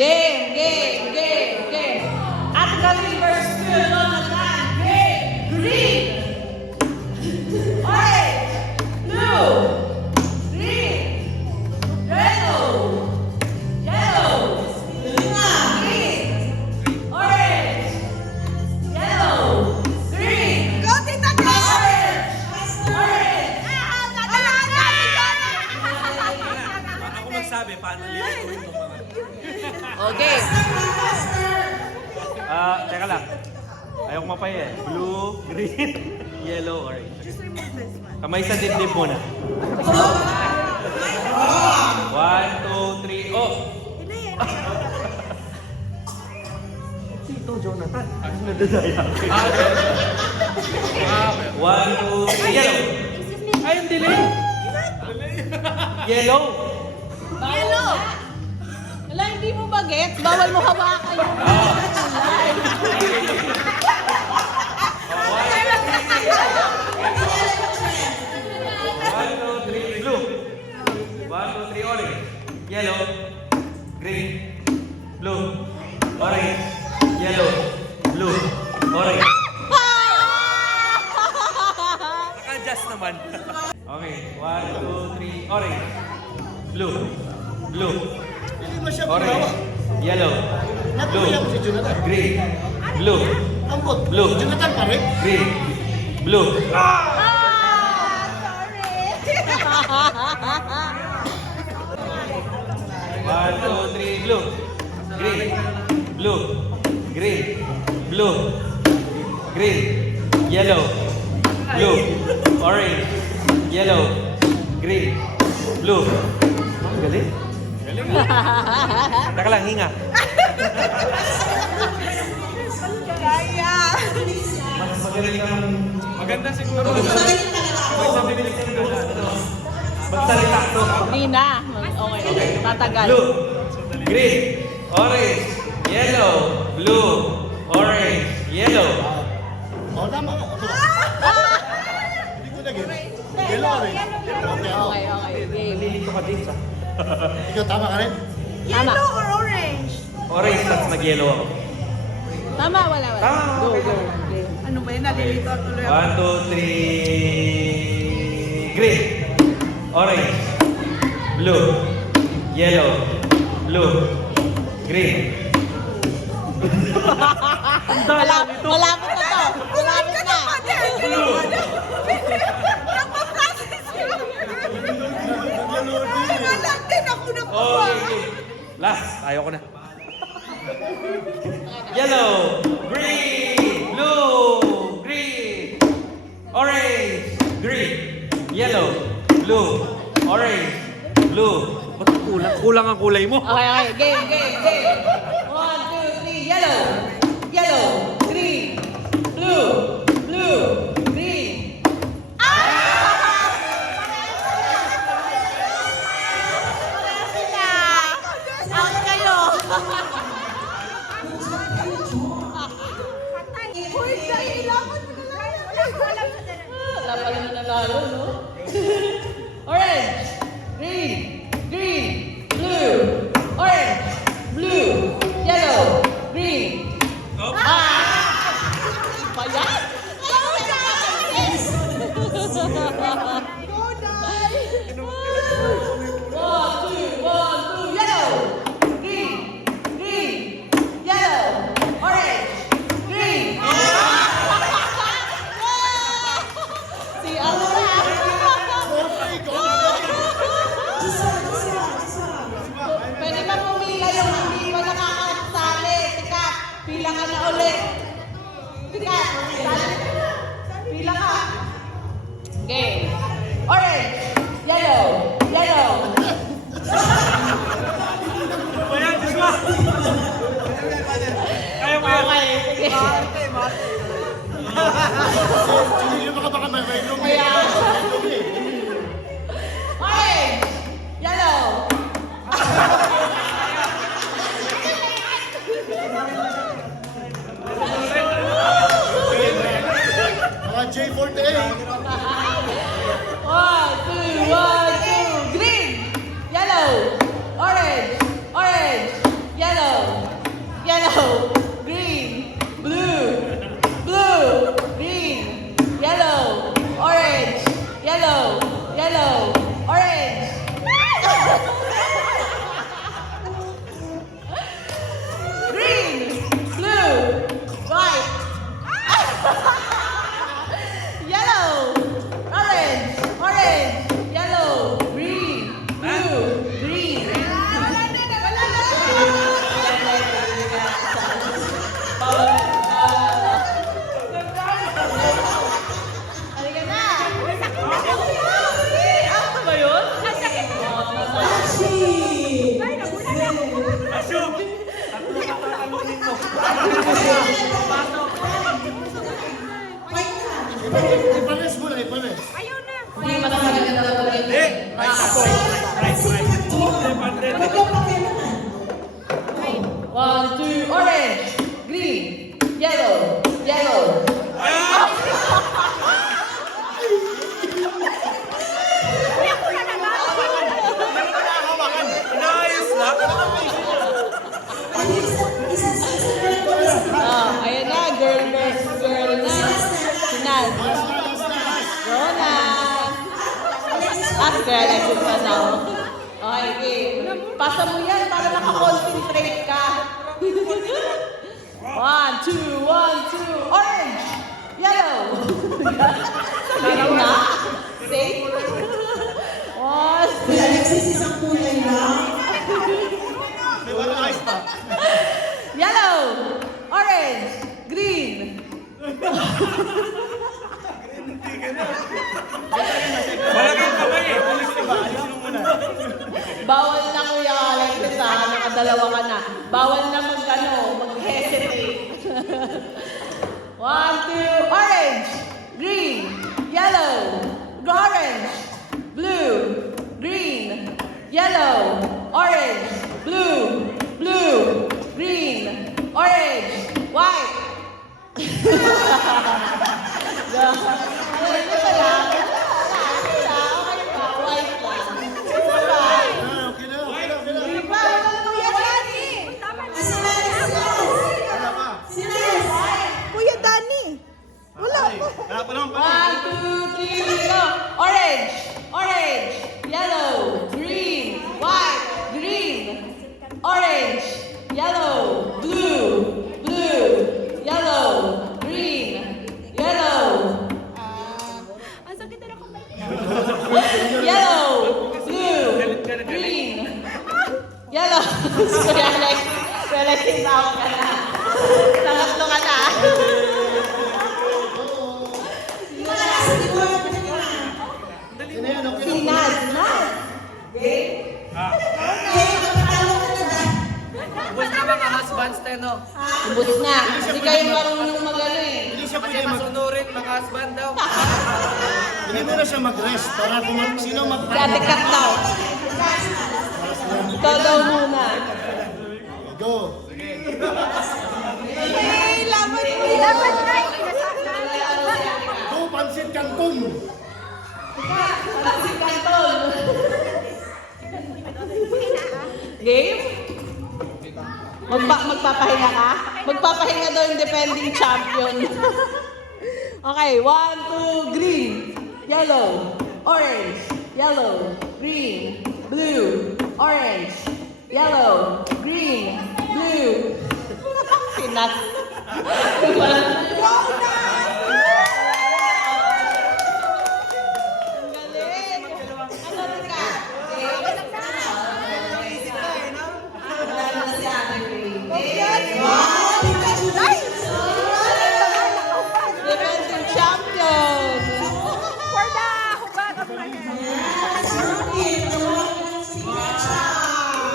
Game, game, game, game. At Galing versus Kuya on the line. Game, green. Orange, blue, green, yellow, yellow, green, orange, yellow, green. Go, Tita Go! Orange. Ako magsabi, paano lilituin itong mga... Okay. Teka lang. Ayok mapay eh. Blue, green, yellow, orange. Kamay sa dibdib muna. 1, 2, 3, oh! Tito Jonathan. Ano nadadaya? 1, 2, 3, yellow! Ay, yung delay! Yellow! Yellow. Wala, hindi mo ba gets? Bawal mo hawakan yung Blue. 1, 2, 3, orange. Yellow. Green. Blue. Orange. Yellow. Blue. Orange. Naka-adjust naman. Okay. 1, 2, 3, orange. Blue. Blue. Orange. Yellow. Blue. Green. Blue. Blue. Jonathan pa rin? Green. Blue. One, two, three, blue. Green. Blue. Green. Blue. Green. Yellow. Blue. Orange. Yellow. Green. Blue. Ang galing. Galing. Taka lang, hinga. Kaya. Mas magaling kang... Maganda siguro. Magsabibilig ka nila. Magsalita to. Hindi na. Okay, tatagal. Blue, green, orange, yellow, blue, orange, yellow. Oo, tama ka. Hindi ko na game. Yellow rin. Okay, oo. Okay, okay. Game. Nililito ka din sa... Ikaw, tama ka rin? Tama. Yellow or orange? Orange, tapos nag-yellow ako. Tama, wala. Tama, Go, okay. go. Game. Ano ba yun? Nalilito tuloy ako. 1, 2, 3... Green, orange, blue, yellow, blue, green. Malapit na to. Malapit na. Blue. Nagpa-process yun. Alam din ako nakuha. Okay. Last, ayaw ko na. Yellow, green, blue, green, orange, green, yellow, blue, orange, blue. Ba't kulang? Kulang ang kulay mo. Okay, okay. Game, game, game. 1, 2, 3. Yellow. Yellow. Green. Blue. Blue. Green. Out kayo. Uy, kailangan ko na lang. Wala pa rin nanalo, no? Orange. Green. Green. Blue. Orange. Blue. Yellow. Green. Ba yan? Go, guys! Go, guys! 1, 2, yellow. Green. Green. Yellow. Orange. Green. Si Aura. Pwede ba pumila yung hindi pa nakakasali? Tikat, pila ka na ulit. Tikat, pila ka. Game. Orange, yellow, yellow. Ayan, Joshua! Kaya mo yan. Okay, sige. Hindi mo ka baka may may lumi. Kaya, orange, yellow. Mga J48. 1, 2, green, yellow, Ipares mo na, ipares. Hindi mas maganda na ulit. One, two, orange, green, yellow, yellow. Inaayos lang. Ayan na, girl versus girl na. Sinal. Go na. Kaya Alexis pa now. Okay, game. Pasa mo yan para nakakonsentrate ka. 1, 2, 1, 2. Orange! Yellow! Sabi na? Safe? One. Yellow! Orange! Green! Malaki yung kamay eh. Bawal na Kuya Alexis ha, nakadalawa ka na. Bawal na mag-hesitate. 1, 2, orange, green, yellow, orange, blue, green, yellow, orange, blue, blue, green, orange, white. Ano pala? Okay pa, white lang. Okay na, okay na, okay na. Kuya Danny. Wala po. Wala pa naman pa. 1, 2, 3, go! Orange, orange, yellow, green, white, green, orange, yellow, blue, blue, yellow, green, yellow, yellow, blue, green, yellow. Kuya Alex, out ka na. Nangatlo ka na. Sino yan, okay na. Sinal. Okay? Ubus na mga husbands tayo, no? Ubus na. Hindi kayo marunong mag-ano eh. Hindi siya Kasi pwede masunurin mga husband daw. Hindi mo na siya mag-rest para kung sino Si Ate Kat daw. Ikaw daw muna. Go. Laban mo yan. Go, Pansit Canton. Si Canton. Game? Magpapahinga ka? Magpapahinga daw yung defending champion. Okay, 1, 2, green, yellow, orange, yellow, green, blue, orange, yellow, green, blue. Pinas. Ang galing. Ano rin ka? Wala na si Ate Green. Defending champion. For the hubad of my hair.